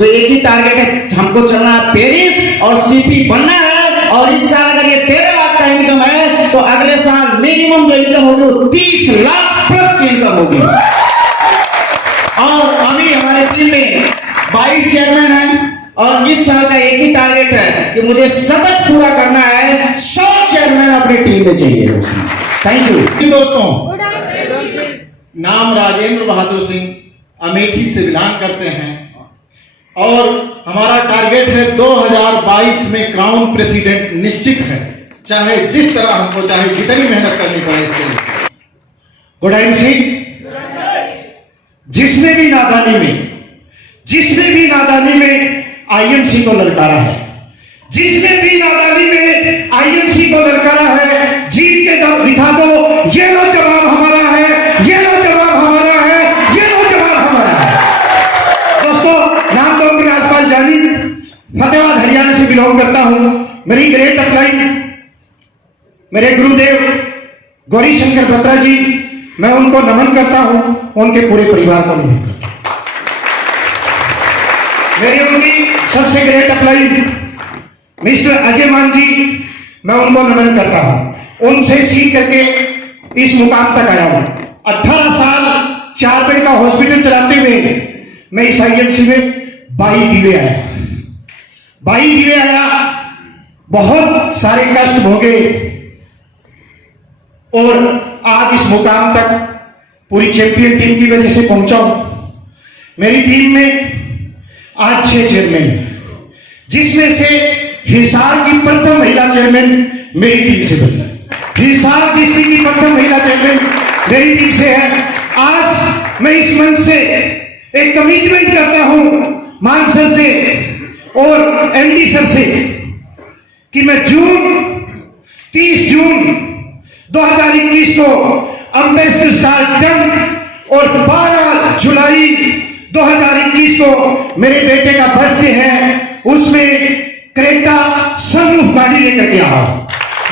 तो एक ही टारगेट है, हमको चलना है पेरिस और सीपी बनना है। और इस साल अगर ये 13 लाख का इनकम है तो अगले साल मिनिमम जो इनकम होगी वो 30 लाख प्लस की इनकम होगी। और अभी हमारे टीम में 22 चेयरमैन हैं और इस साल का एक ही टारगेट है कि मुझे सतत पूरा करना है, 100 चेयरमैन अपनी टीम में चाहिए। थैंक यू दोस्तों, नाम राजेंद्र बहादुर सिंह, अमेठी से बिलोंग करते हैं और हमारा टारगेट है 2022 में क्राउन प्रेसिडेंट निश्चित है, चाहे जिस तरह हमको, चाहे जितनी मेहनत करनी पड़े इसके लिए। गुडाइन सिंह, जिसने भी नादानी में आईएमसी को ललकारा है, जिसने भी नादानी में आईएमसी को ललकारा है, जीत के दम दिखा दो, ये लो जवाब हमारा है, ये लो जवाब हमारा है, ये लो जवाब हमारा है। दोस्तों, नाम तो मेरे आसपास जानी, फतेहाबाद हरियाणा से बिलोंग करता हूं। मेरी ग्रेट अपलाइन मेरे गुरुदेव गौरी शंकर बत्रा जी, मैं उनको नमन करता हूं, उनके पूरे परिवार को नमन करता हूं। मेरी उनकी सबसे ग्रेट अपलाइन मिस्टर अजय मान जी, मैं उनको नमन करता हूं। उनसे सीख करके इस मुकाम तक आया हूं। 18 साल 4 बेड का हॉस्पिटल चलाते हुए मैं इस आईएमसी में 22 दिवे आया, बहुत सारे कष्ट भोगे और आज इस मुकाम तक पूरी चैंपियन टीम की वजह से पहुंचा हूं। मेरी टीम में आज 6 चेयरमैन हैं, जिसमें से हिसार की प्रथम महिला चेयरमैन मेरी टीम से बनी है। हिसार डिस्ट्रिक्ट की प्रथम महिला चेयरमैन मेरी टीम से है। आज मैं इस मंच से एक कमिटमेंट करता हूं मान सर से और एमडी सर से कि मैं 30 जून 2021 को अम्बेसडर स्टार डंक और 12 जुलाई 2021 को मेरे बेटे का बर्थडे है, उसमें क्रेटा सनरूफ गाड़ी लेकर के आ रहा हूं।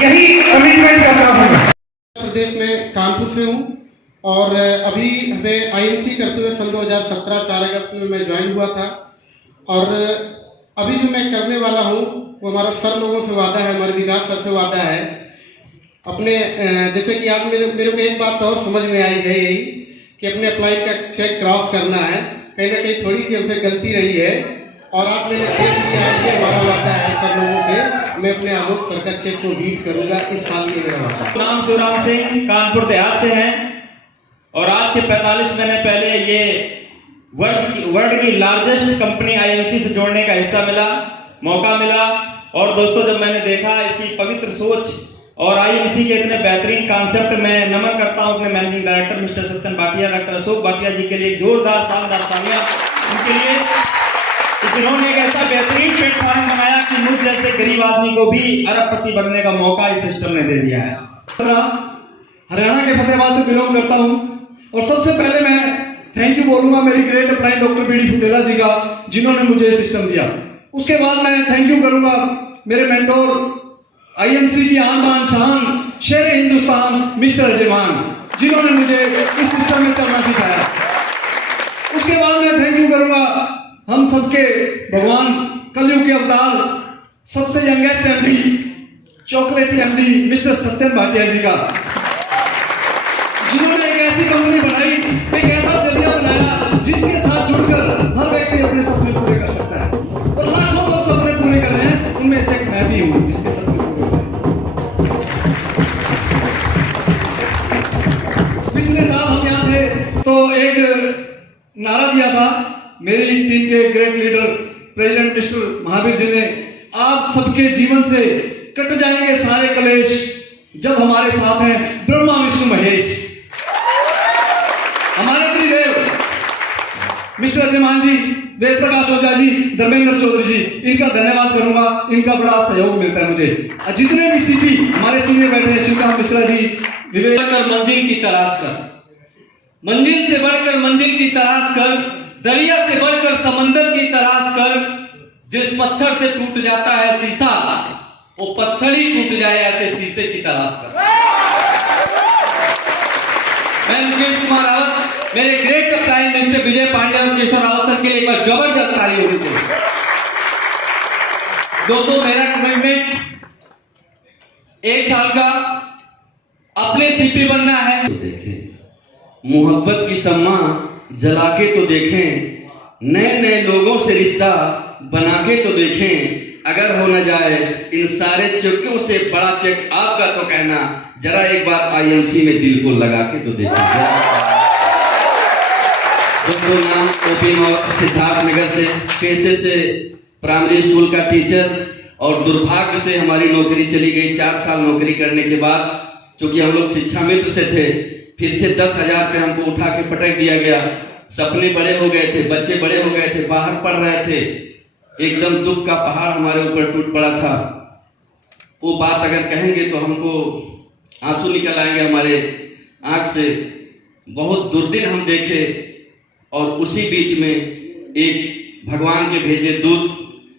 यही कमिटमेंट करता हूं। उत्तर प्रदेश में कानपुर से हूं और अभी हमें आईएमसी करते हुए सन 2017 4 अगस्त में मैं ज्वाइन हुआ था। और अभी जो मैं करने वाला हूं वो हमारा सर लोगों से वादा है, हमारे विकास सर से वादा है। अपने जैसे कि आप मेरे को एक बात और समझ में आई है, यही कि अपने अप्लाइन का चेक क्रॉस करना है। कहीं ना कहीं थोड़ी सी हमसे गलती रही है और आप मैंने देख लिया है, हमारा वादा है सब लोगों के, मैं अपने आलोक सर का चेक को रीड करूंगा इस साल के मेरा वादा। नाम शिवराम सिंह, कानपुर देहात से हैं और आज से 45 महीने पहले ये वर्ल्ड की लार्जेस्ट कंपनी आईएमसी से जोड़ने का मौका मिला। और दोस्तों, जब मैंने देखा इसकी पवित्र सोच और आईएमसी के इतने बेहतरीन कॉन्सेप्ट, मैं नमन करता हूं अपने managing director mister Satyan Bhatia, doctor Ashok Bhatia ji के लिए जोरदार शानदार तालियां उनके लिए, जिन्होंने एक ऐसा बेहतरीन प्लेटफॉर्म बनाया कि मुझ जैसे गरीब आदमी को भी अरबपति बनने का मौका इस सिस्टम ने दे दिया है। हरियाणा के फतेहाबाद से बिलोंग करता हूं और सबसे पहले मैं थैंक यू बोलूंगा मेरी ग्रेट अपलाइन डॉक्टर बीडी फुटेला जी का, जिन्होंने मुझे सिस्टम दिया। उसके बाद मैं थैंक यू करूंगा मेरे मेंटोर आईएमसी की आन बान शान शेर हिंदुस्तान मिस्टर अजय मान, जिन्होंने मुझे इस सिस्टम में चलना सिखाया। उसके बाद मैं थैंक यू करूंगा हम सबके भगवान कलयुग के अवतार, सबसे यंगेस्ट एमडी, चॉकलेटी एमडी मिस्टर सत्यन भाटिया जी का, जिन्होंने एक ऐसी कंपनी बनाई, एक ऐसा जरिया बनाया जिसके साथ जुड़कर हर व्यक्ति अपने सपने पूरे कर सकता है। और लाखों लोग सपने पूरे कर रहे हैं, उनमें से एक मैं भी हूं जिसके सपने पूरे कर रहे हैं। पिछले साल हम यहाँ थे तो एक नारा दिया था मेरी टीम के great leader president mister Mahavir ji ने, आप सबके जीवन से कट जाएंगे सारे कलेश जब हमारे साथ हैं ब्रह्मा विष्णु महेश। हमारे त्रिदेव मिस्टर अजय मान जी, वेद प्रकाश ओझा जी, धर्मेंद्र चौधरी जी, इनका धन्यवाद करूंगा, इनका बड़ा सहयोग मिलता है मुझे। जितने भी सीपी हमारे सीनियर बैठे हैं, शिवराम मिश्रा जी, विवेक कर मंजिल की तलाश कर, मंजिल से बढ़कर मंजिल की तलाश कर, दरिया से बढ़कर समंदर की तलाश कर, जिस पत्थर से टूट जाता है शीशा वो पत्थर ही टूट जाए ऐसे शीशे की तलाश कर। मैं मुकेश कुमार रावत मेरे ग्रेट प्राइम मिनिस्टर विजय पांडे और केशव रावत सर के लिए एक बार जबरदस्त ताली होनी चाहिए। दोस्तों, मेरा कमिटमेंट 1 साल का अपने सीपी बनना है। देखें मोहब्बत की शम्मा जला के तो देखें, नए नए लोगों से रिश्ता बना के तो देखें। अगर हो न जाए इन सारे चौकियों से बड़ा चेक आपका तो कहना, जरा एक बार आईएमसी में दिल को लगा के तो देखें। दोस्तों, नाम ओपी सिद्धार्थ नगर से, पेशे से प्राइमरी स्कूल का टीचर, और दुर्भाग्य से हमारी नौकरी चली गई। 4 साल नौकरी करने के बाद, क्योंकि हम लोग शिक्षा मित्र से थे, फिर से 10,000 पे हमको उठा के पटक दिया गया। सपने बड़े हो गए थे, बच्चे बड़े हो गए थे, बाहर पढ़ रहे थे, एकदम दुख का पहाड़ हमारे ऊपर टूट पड़ा था। वो बात अगर कहेंगे तो हमको आंसू निकल आएंगे हमारे आंख से। बहुत दुर्दिन हम देखे, और उसी बीच में एक भगवान के भेजे दूत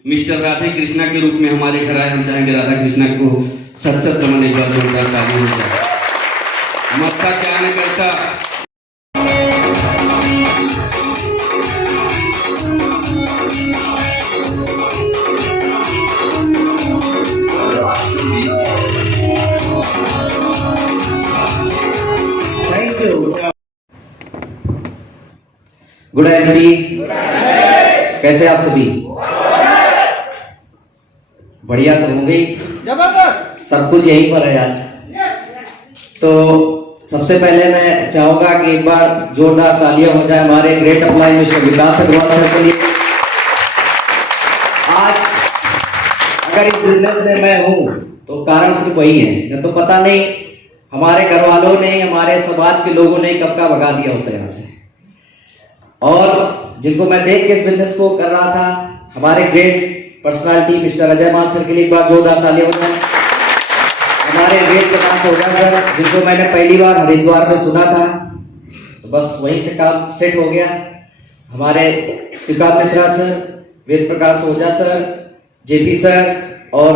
मिस्टर राधे कृष्णा के रूप में हमारे घर आए। हम चाहेंगे राधा कृष्णा को सत रमन एक बार जोरदार ताली हो जाए। मक्का क्या नहीं करता। Thank you. गुड एमसी, कैसे आप सभी? बढ़िया तो हो गई, सब कुछ यहीं पर है आज। तो सबसे पहले मैं चाहूंगा कि एक बार जोरदार तालियां हो जाए हमारे ग्रेट अपलाइन मिस्टर विकास अग्रवाल सर के लिए। आज अगर इस बिजनेस में मैं हूं तो कारण सिर्फ वही है, न तो पता नहीं हमारे घर वालों ने, हमारे समाज के लोगों ने कब का भगा दिया होता है यहाँ से। और जिनको मैं देख के इस बिजनेस को कर रहा था, हमारे ग्रेट पर्सनालिटी मिस्टर अजय मान सर के लिए एक बार जोरदार तालियां हो जाए। हमारे वेद प्रकाश ओझा सर, जिनको मैंने पहली बार हरिद्वार में सुना था, तो बस वहीं से काम सेट हो गया। हमारे श्रीकांत मिश्रा सर, वेद प्रकाश ओझा सर, जेपी सर और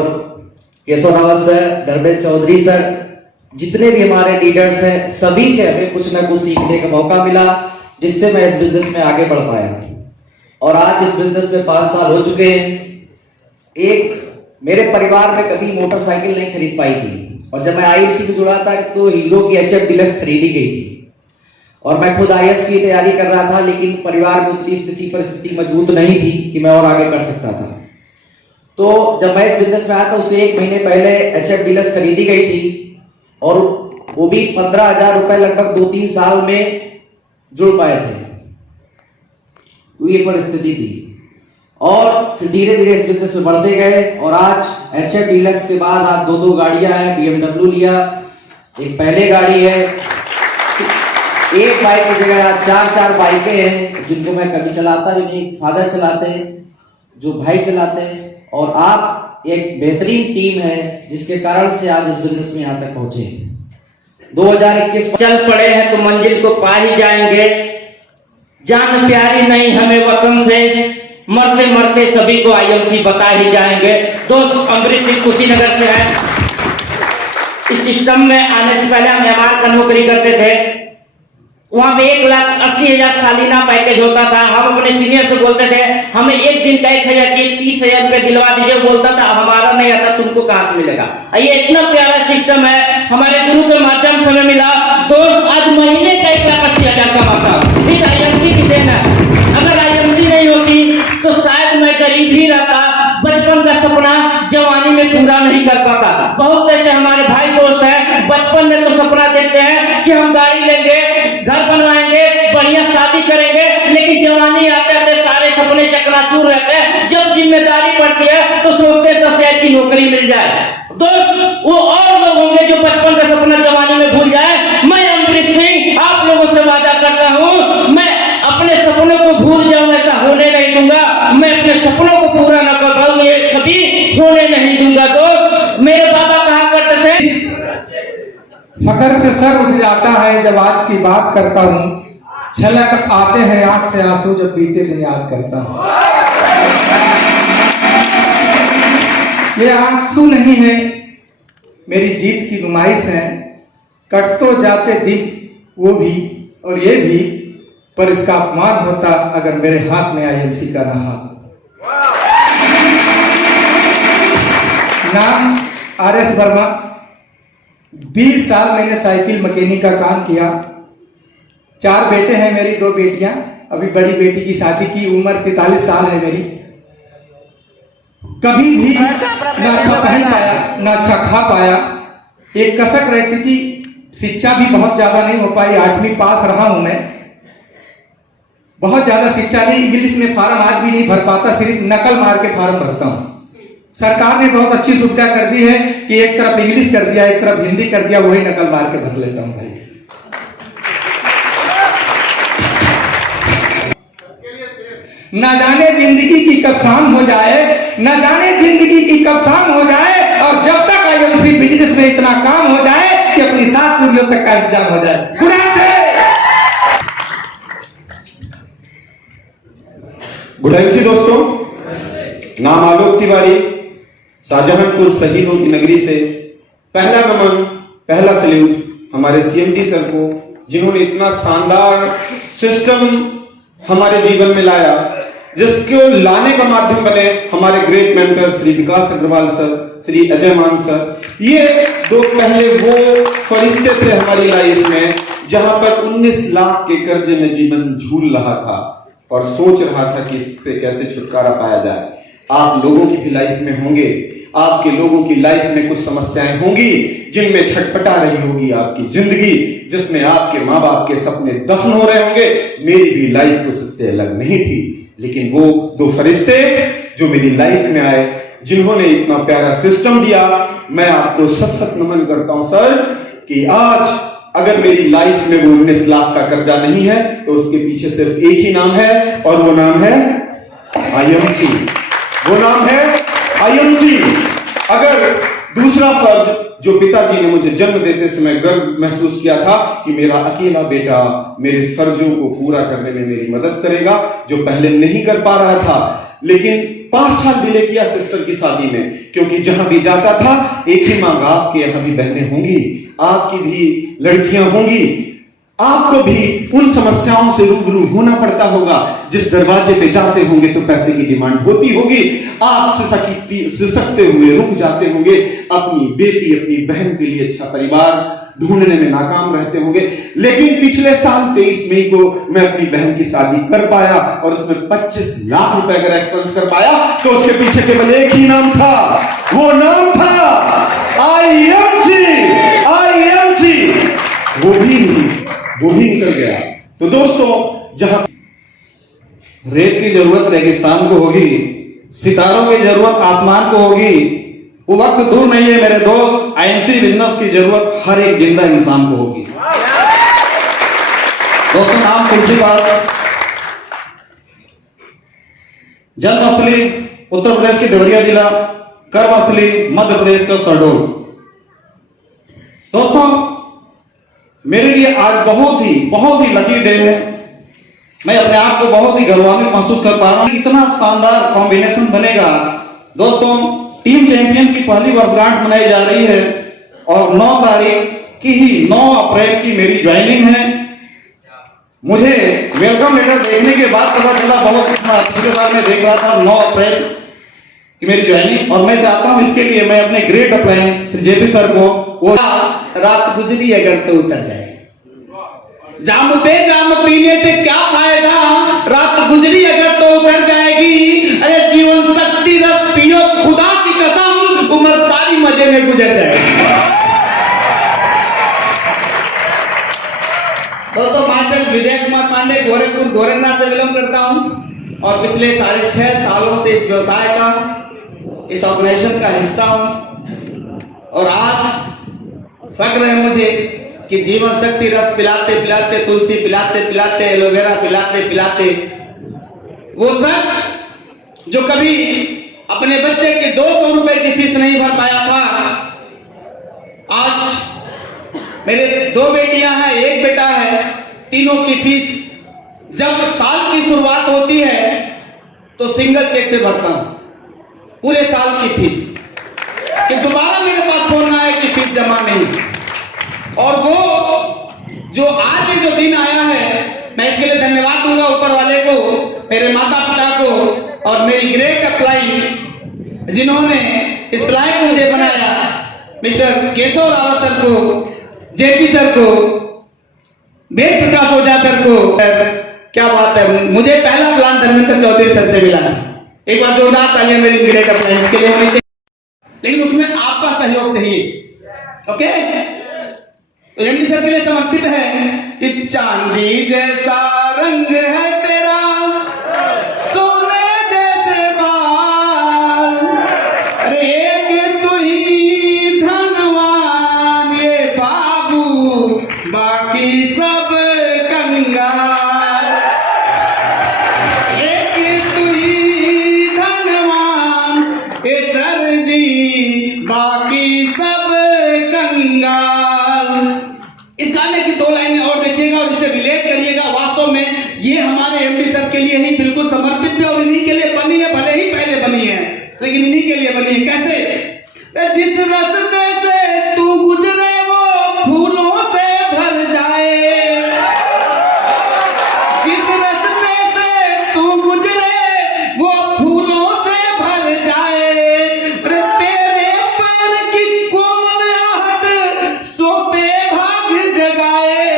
केशव रावत सर, धर्मेंद्र चौधरी सर, जितने भी हमारे लीडर्स हैं, सभी से हमें कुछ ना कुछ सीखने का मौका मिला, जिससे मैं इस बिजनेस में आगे बढ़ पाया। और आज इस बिजनेस में 5 साल हो चुके हैं। एक मेरे परिवार में कभी मोटरसाइकिल नहीं खरीद पाई थी, और जब मैं आईएमसी में जुड़ा था तो हीरो की HF डीलक्स खरीदी गई थी, और मैं खुद IAS की तैयारी कर रहा था, लेकिन परिवार में उतनी परिस्थिति मजबूत नहीं थी कि मैं और आगे कर सकता था। तो जब मैं इस बिजनेस में आया था, उससे 1 महीने पहले HF डीलक्स खरीदी गई थी, और वो भी 15,000 रुपए लगभग 2-3 साल में जुड़ पाए थे। ये परिस्थिति थी, और फिर धीरे धीरे इस बिजनेस में बढ़ते गए, और आज HF डीलक्स के बाद आज 2 गाड़ियां हैं। BMW लिया, एक पहले गाड़ी है, एक बाइक की जगह आज 4 बाइकें हैं, जिनको मैं कभी चलाता भी नहीं, फादर चलाते हैं, जो भाई चलाते हैं, और आप एक बेहतरीन टीम है, जिसके कारण से आज इस बिजनेस में यहाँ तक पहुंचे। 2021 चल पड़े हैं तो मंजिल को पा ही जाएंगे। जान प्यारी नहीं हमें वतन से, मरते मरते सभी को IMC बता ही जाएंगे। दोस्त अमरीश सिंह कुशीनगर से हैं। इस सिस्टम में आने से पहले हम MR का नौकरी करते थे। वहां पे 1,80,000 सालाना पैकेज होता था। हम अपने सीनियर से बोलते थे हमें एक दिन का 1,000 की 30,000 रुपए दिलवा दीजिए। बोलता था हमारा नहीं आता, तुमको कहां से मिलेगा। ये इतना प्यारा सिस्टम है, हमारे गुरु के माध्यम से हमें मिला। दोस्त आज महीने का 81,000 कमाता हूं, इस IMC की देन है। अगर IMC नहीं होती तो शायद मैं गरीब ही रहता, बचपन का सपना जवानी में पूरा नहीं कर पाता। बहुत ऐसे हमारे भाई दोस्त हैं, बचपन में तो सपना देखते हैं कि हम गाड़ी लेंगे, घर बनवाएंगे, बढ़िया शादी करेंगे, लेकिन जवानी आते आते सारे सपने चकनाचूर रहते हैं। जब जिम्मेदारी पड़ती है तो सोचते हैं 10,000 की नौकरी मिल जाए। दोस्त वो और लोग होंगे जो बचपन का सपना जवानी में भूल जाए। मैं अमरीश सिंह आप लोगों से वादा करता हूं, मैं अपने सपनों को भूल जाऊं, ऐसा होने नहीं दूंगा। मैं अपने सपनों को पूरा न कर पाऊं, ये कभी होने नहीं दूंगा। दोस्त मेरे बाबा कहा करते थे, फकर से सर उठ जाता है जब आज की बात करता हूँ, छलक आते हैं आंख से आंसू जब बीते दिन याद करता हूँ। ये आंसू नहीं है, मेरी जीत की नुमाइश है। कट तो जाते दिन वो भी और ये भी, पर इसका अपमान होता अगर मेरे हाथ में आईएमसी का ना हाथ। नाम RS वर्मा। 20 साल मैंने साइकिल मैकेनिक का काम किया। 4 बेटे हैं मेरी, 2 बेटियां। अभी बड़ी बेटी की शादी की, उम्र 43 साल है मेरी। कभी भी ना अच्छा पहन पाया, ना अच्छा खा पाया। एक कसक रहती थी, शिक्षा भी बहुत ज्यादा नहीं हो पाई। 8वीं पास रहा हूं मैं, बहुत ज्यादा शिक्षा नहीं। इंग्लिश में फार्म आज भी नहीं भर पाता, सिर्फ नकल मार के फार्म भरता हूं। सरकार ने बहुत अच्छी सुविधा कर दी है कि एक तरफ इंग्लिश कर दिया, एक तरफ हिंदी कर दिया, वही नकल मार के भर लेता हूं भाई। न जाने जिंदगी की कब शाम हो जाए, न जाने जिंदगी की कब शाम हो जाए, और जब तक आईएमसी बिजनेस में इतना काम हो जाए कि अपनी 7 पीढ़ियों तक का इंतजाम हो जाए। गुड आईएमसी दोस्तों, नाम आलोक तिवारी, शाहजहांपुर शहीदों की नगरी से पहला नमन, पहला सल्यूट हमारे CMD सर को, जिन्होंने इतना शानदार सिस्टम हमारे जीवन में लाया, जिसको लाने का माध्यम बने हमारे ग्रेट मेंटर श्री विकास अग्रवाल सर, श्री अजय मान सर। ये 2 पहले वो फरिश्ते थे हमारी लाइफ में, जहां पर 19 लाख के कर्जे में जीवन झूल रहा था और सोच रहा था कि इससे कैसे छुटकारा पाया जाए। आप लोगों की भी लाइफ में होंगे, आपके लोगों की लाइफ में कुछ समस्याएं होंगी जिनमें छटपटा रही होगी आपकी जिंदगी, जिसमें आपके माँ बाप के सपने दफन हो रहे होंगे। मेरी भी लाइफ कुछ इससे अलग नहीं थी, लेकिन वो 2 फरिश्ते जो मेरी लाइफ में आए, जिन्होंने इतना प्यारा सिस्टम दिया, मैं आपको सत नमन करता हूं सर कि आज अगर मेरी लाइफ में वो 19 लाख का कर्जा नहीं है तो उसके पीछे सिर्फ एक ही नाम है, और वो नाम है आईएमसी। वो नाम है आईएमसी। अगर दूसरा फर्ज जो पिताजी ने मुझे जन्म देते समय गर्व महसूस किया था कि मेरा अकेला बेटा मेरे फर्जों को पूरा करने में मेरी मदद करेगा, जो पहले नहीं कर पा रहा था, लेकिन 5 साल डिले किया सिस्टर की शादी में, क्योंकि जहां भी जाता था एक ही मांग, आपके यहां भी बहनें होंगी, आपकी भी लड़कियां होंगी, आपको भी उन समस्याओं से रूबरू होना पड़ता होगा। जिस दरवाजे पे जाते होंगे तो पैसे की डिमांड होती होगी, आप सिसकते हुए रुक जाते होंगे, अपनी बेटी अपनी बहन के लिए अच्छा परिवार ढूंढने में नाकाम रहते होंगे। लेकिन पिछले साल 23 मई को मैं अपनी बहन की शादी कर पाया और उसमें 25 लाख रुपए अगर एक्सपेंस कर पाया तो उसके पीछे केवल एक ही नाम था, वो नाम था आईएमसी। आईएमसी वो भी निकल गया। तो दोस्तों, जहां रेत की जरूरत रेगिस्तान को होगी, सितारों की जरूरत आसमान को होगी, वो वक्त दूर नहीं है मेरे दोस्त, आईएमसी बिजनेस की जरूरत हर एक जिंदा इंसान को होगी। दोस्तों, नाम तुलसीबाग, जन्मस्थली उत्तर प्रदेश के देवरिया जिला, कर्मस्थली मध्य प्रदेश का शहडोल। दोस्तों, मेरे लिए आज बहुत ही लकी डे है। मैं अपने आप को बहुत ही गौरवान्वित महसूस कर पा रहा हूं। इतना शानदार कॉम्बिनेशन बनेगा। दोस्तों, टीम चैंपियन की पहली वर्षगांठ मनाई जा रही है और 9 तारीख की ही 9 अप्रैल की मेरी ज्वाइनिंग है। मुझे वेलकम लेटर देखने के बाद पता चला, बहुत पिछले साल में देख रहा था 9 अप्रैल की मेरी ज्वाइनिंग, और मैं चाहता हूं इसके लिए मैं अपने great upline Shri JP sir को, वो रात गुजरी अगर तो उतर जाए, जाम पे जाम पीने से क्या फायदा, रात गुजरी अगर तो उतर जाएगी। अरे जीवन शक्ति रस पियो, खुदा की कसम, उम्र सारी मजे में गुजर जाएगी। दोस्तों, मास्टर विजय कुमार पांडे, गोरखपुर गोरखनाथ से बिलोंग करता हूं और पिछले 6.5 सालों से इस व्यवसाय का, इस ऑर्गेनाइजेशन का हिस्सा हूं। और आज फक्र है मुझे कि जीवन शक्ति रस पिलाते पिलाते, तुलसी पिलाते पिलाते, एलोवेरा पिलाते पिलाते, वो शख्स जो कभी अपने बच्चे के 200 रुपए की फीस नहीं भर पाया था, आज मेरे 2 बेटियां हैं, 1 बेटा है, तीनों की फीस जब साल की शुरुआत होती है तो सिंगल चेक से भरता हूं पूरे साल की फीस, कि दोबारा मेरे पास फोन ना आए कि फीस जमा नहीं। और वो जो आज ये जो दिन आया है, मैं इसके लिए धन्यवाद मेरे माता पिता को और मेरी ग्रेट अपलाइन जिन्होंने इस लायक मुझे बनाया, मिस्टर केशव रावत सर को, जेपी सर को, वेद प्रकाश ओझा सर को। क्या बात है, मुझे पहला प्लान धर्मेंद्र चौधरी सर से मिला। एक बार जोरदार तालियां मेरी ग्रेट अपलाइंस के लिए होनी चाहिए, लेकिन उसमें आपका सहयोग चाहिए। ओके, तो एमडी सर के लिए समर्पित है कि चांदी जैसा रंग है तेरा, सोने जैसे बाल, अरे एक तू ही धनवान ये बाबू, बाकी सब कंगाल। एक तू ही धनवान ये सर जी, बाकी सब कंगाल। इस गाने की 2 लाइनें और देखिएगा और इसे रिलेट करिएगा। वास्तव में ये हमारे एमडी सर के लिए ही बिल्कुल समर्पित है और इन्हीं के लिए बनी है, भले ही पहले बनी है लेकिन इन्हीं के लिए बनी है। कैसे? जिस रास्ते से तू गुजरे वो फूलों से भर जाए, जिस रास्ते से तू गुजरे वो फूलों से भर जाए, अरे तेरे पैर की कोमल आहट सोते भाग जगाए,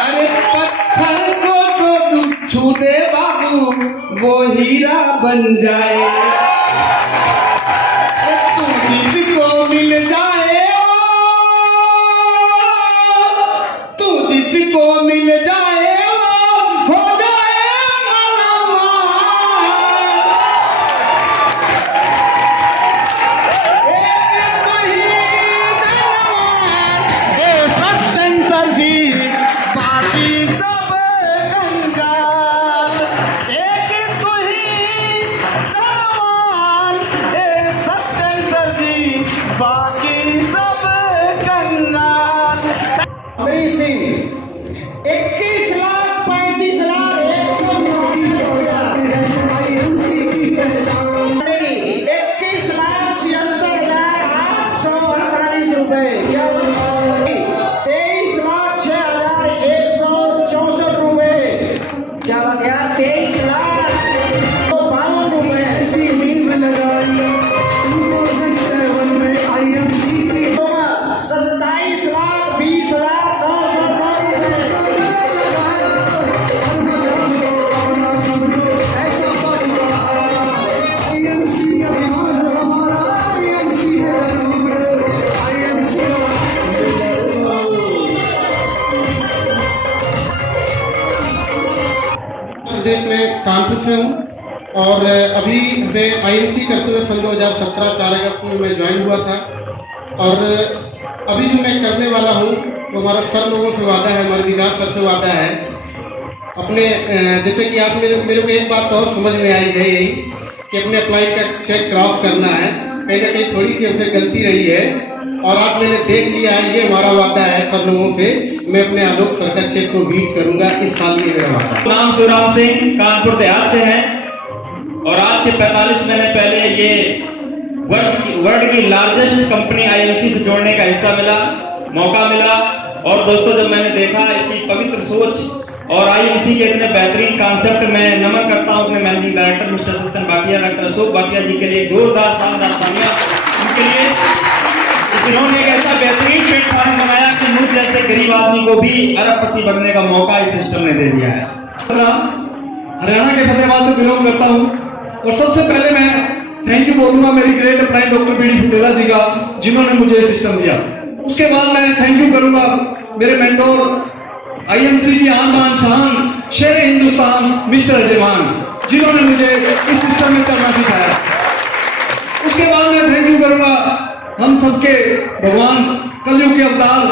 अरे पत्थर को तो तू छू दे बाबू, वो हीरा बन जाए। तू जिसको मिल जाए, तू जिसको मिल जाए हो जाए मालामाल। एक तू ही धनवान हे सत्संग सर जी, बाकी सब कंगाल। एक तू ही धनवान हे सत्संग सर जी, बाकी सब कंगाल। अमरीश सिंह 21,35,21,76,848 रुपए, 23,06,164 रुपए। क्या बात है, 23,52 रुपए। 27,20,09,17 प्रदेश में कानपुर से हूँ और अभी मैं आईएमसी करते हुए सन 2017 4 अगस्त में मैं ज्वाइन हुआ था। और अभी जो मैं करने वाला हूँ वो हमारा सर लोगों से वादा है, हमारे विकास सर से वादा है। अपने जैसे कि आप मेरे को एक बात तो और समझ में आई है यही कि अपने अप्लाई का चेक क्रॉस करना है, कहीं ना कहीं थोड़ी सी हमसे गलती रही है और आज मैंने देख लिया है। ये हमारा वादा है सब लोगों से, मैं अपने आलोक सर का चेक को मीट करूंगा इस साल में मेरा वादा। नाम शिवराम सिंह, कानपुर देहात से हैं और आज से 45 महीने पहले ये वर्ल्ड की लार्जेस्ट कंपनी आईएमसी से जोड़ने का हिस्सा मिला, मौका मिला। और दोस्तों, जब मैंने देखा इसी पवित्र सोच और आईएमसी के इतने बेहतरीन कॉन्सेप्ट में नमन करता हूं अपने managing director mister Satyan Bhatia, doctor Ashok Bhatia ji के लिए जोरदार शानदार तालियां उनके लिए। इन्होंने एक ऐसा बेहतरीन प्लेटफॉर्म बनाया कि मुझ जैसे गरीब आदमी को भी अरबपति बनने का मौका इस सिस्टम ने दे दिया है। हरियाणा के फतेहाबाद से बिलोंग करता हूं और सबसे पहले मैं थैंक यू बोलूंगा मेरी ग्रेट अपलाइन डॉक्टर बीडी फुटेला जी का, जिन्होंने मुझे ये सिस्टम दिया। उसके बाद मैं थैंक यू करूंगा मेरे मेंटोर आईएमसी की आन बान शान शेर हिंदुस्तान मिस्टर अजमान, जिन्होंने मुझे इस सिस्टम में चलना सिखाया। उसके बाद मैं थैंक यू करूंगा हम सबके भगवान कलयुग के अवतार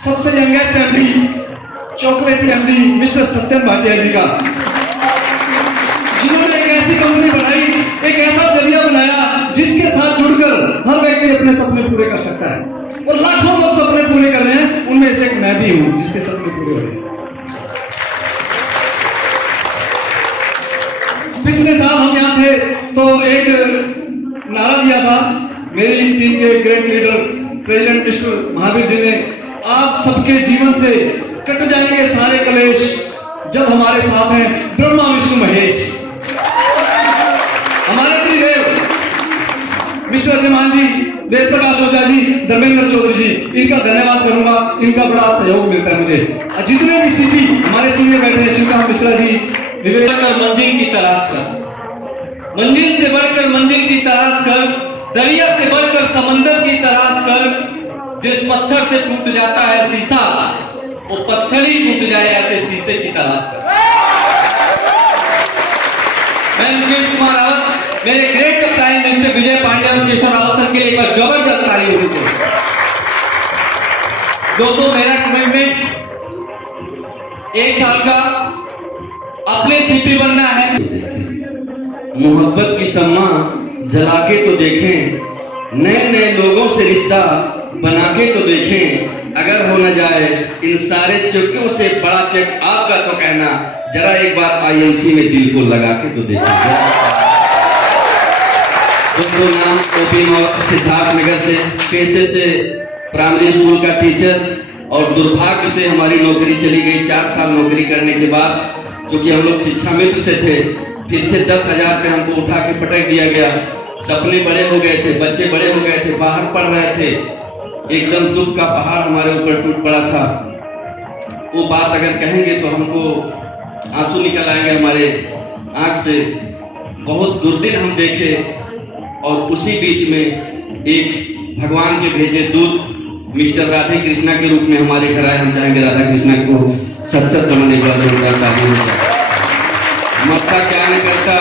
सबसे youngest MD chocolate MD mister Satyan Bhatia ji का, जिन्होंने एक ऐसी कंपनी बनाई, एक ऐसा जरिया बनाया जिसके साथ जुड़कर हर व्यक्ति अपने सपने पूरे कर सकता है। और लाखों लोग सपने पूरे कर रहे हैं, उनमें से एक मैं भी हूं जिसके सपने पूरे हो रहे हैं। पिछले साल हम यहाँ थे तो एक नारा दिया था मेरी टीम के great leader president mister Mahavir ji ने, आप सबके जीवन से कट जाएंगे सारे कलेश, जब हमारे साथ हैं ब्रह्मा विष्णु महेश, हमारे त्रिदेव मिस्टर अजमान जी, वेद प्रकाश ओझा जी, धर्मेंद्र चौधरी जी, इनका धन्यवाद करूंगा। इनका बड़ा सहयोग मिलता है मुझे। जितने भी सीपी हमारे सीनियर बैठे हैं, शिवकांत मिश्रा जी, विवेक मंजिल की तलाश कर, मंजिल से बढ़कर मंजिल की तलाश कर, दरिया से बढ़कर समंदर की तलाश कर। जिस पत्थर से टूट जाता है शीशा, वो पत्थर ही टूट जाए ऐसे शीशे की तलाश कर। मैं मुकेश कुमार रावत, मेरे ग्रेट प्राइम मिनिस्टर विजय पांडे और केशव रावत सर के लिए एक बार जबरदस्त ताली होनी चाहिए। दोस्तों, मेरा कमिटमेंट 1 साल का अपने सीपी बनना है। मोहब्बत की शम्मा जला के तो देखें, नए नए लोगों से रिश्ता बना के तो देखें। अगर हो न जाए इन सारे चक्कों से बड़ा चेक आपका तो कहना, जरा एक बार आईएमसी में दिल को लगा के तो देखें। दोस्तों, नाम ओपी सिद्धार्थ नगर से, पेशे से प्राइमरी स्कूल का टीचर, और दुर्भाग्य से हमारी नौकरी चली गई। 4 साल नौकरी करने के बाद, क्योंकि हम लोग शिक्षा मित्र से थे, फिर से 10,000 पे हमको उठा के पटक दिया गया। सपने बड़े हो गए थे, बच्चे बड़े हो गए थे, बाहर पढ़ रहे थे, एकदम दुख का पहाड़ हमारे ऊपर टूट पड़ा था। वो बात अगर कहेंगे तो हमको आंसू निकल आएंगे हमारे आंख से। बहुत दुर्दिन हम देखे, और उसी बीच में एक भगवान के भेजे दूत मिस्टर राधे कृष्णा के रूप में हमारे घर आए। हम चाहेंगे राधा कृष्णा को सच करने का मक्का क्या नहीं करता।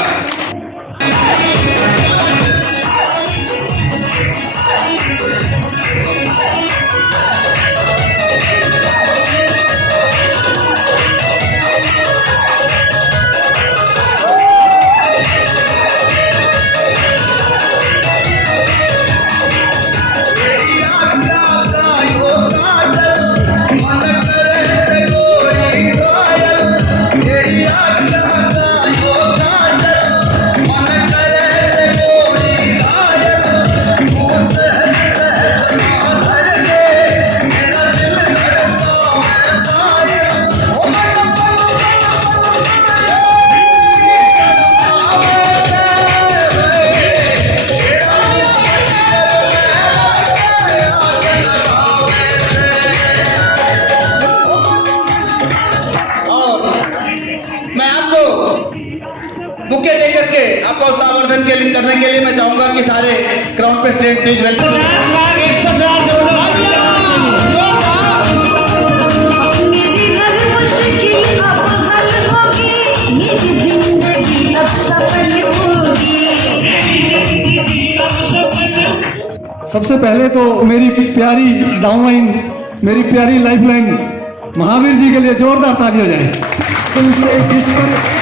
बुके लेकर के आपको संवर्धन करने के लिए मैं चाहूंगा कि सारे क्राउन प्रेसिडेंट प्लीज वेलकम। सबसे पहले तो मेरी प्यारी डाउनलाइन, मेरी प्यारी लाइफलाइन महावीर जी के लिए जोरदार ताली हो जाए। जिस पर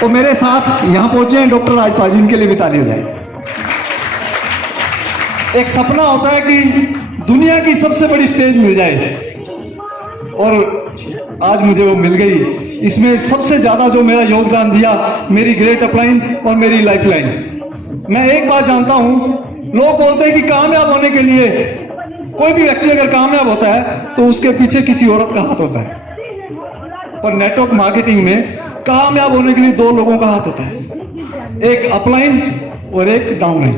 वो मेरे साथ यहाँ पहुंचे हैं डॉक्टर राजपाल जी, इनके लिए भी ताली हो जाए। एक सपना होता है कि दुनिया की सबसे बड़ी स्टेज मिल जाए, और आज मुझे वो मिल गई। इसमें सबसे ज्यादा जो मेरा योगदान दिया मेरी ग्रेट अपलाइन और मेरी लाइफलाइन। मैं एक बात जानता हूं, लोग बोलते हैं कि कामयाब होने के लिए कोई भी व्यक्ति अगर कामयाब होता है तो उसके पीछे किसी औरत का हाथ होता है, पर नेटवर्क मार्केटिंग में कामयाब होने के लिए 2 लोगों का हाथ होता है, एक अपलाइन और एक डाउनलाइन।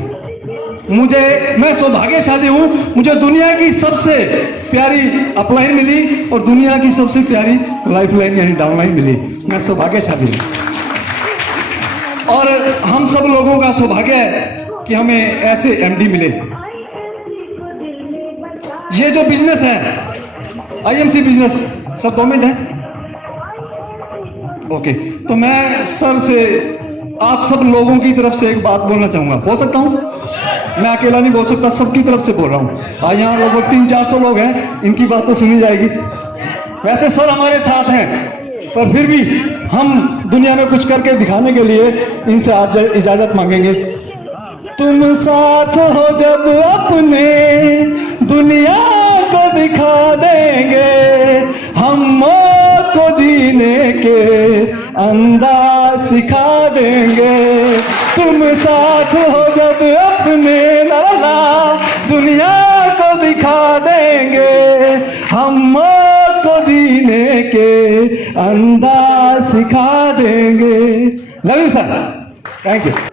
मैं सौभाग्यशाली हूं, मुझे दुनिया की सबसे प्यारी अपलाइन मिली और दुनिया की सबसे प्यारी लाइफलाइन यानी डाउनलाइन मिली। मैं सौभाग्यशाली हूं, और हम सब लोगों का सौभाग्य है कि हमें ऐसे एमडी मिले। ये जो बिजनेस है आईएमसी बिजनेस सब 2 मिनट है, ओके। तो मैं सर से आप सब लोगों की तरफ से एक बात बोलना चाहूंगा। बोल सकता हूं? मैं अकेला नहीं बोल सकता, सबकी तरफ से बोल रहा हूं। आज यहाँ लगभग 300-400 लोग हैं, इनकी बात तो सुनी जाएगी। वैसे सर हमारे साथ हैं, पर फिर भी हम दुनिया में कुछ करके दिखाने के लिए इनसे आज इजाजत मांगेंगे। तुम साथ हो जब अपने दुनिया को दिखा देंगे, हम मौत को जीने के अंदाज सिखा देंगे। तुम साथ हो जब अपने लाला दुनिया को दिखा देंगे, हम मौत को जीने के अंदाज सिखा देंगे। Love you sir, thank you.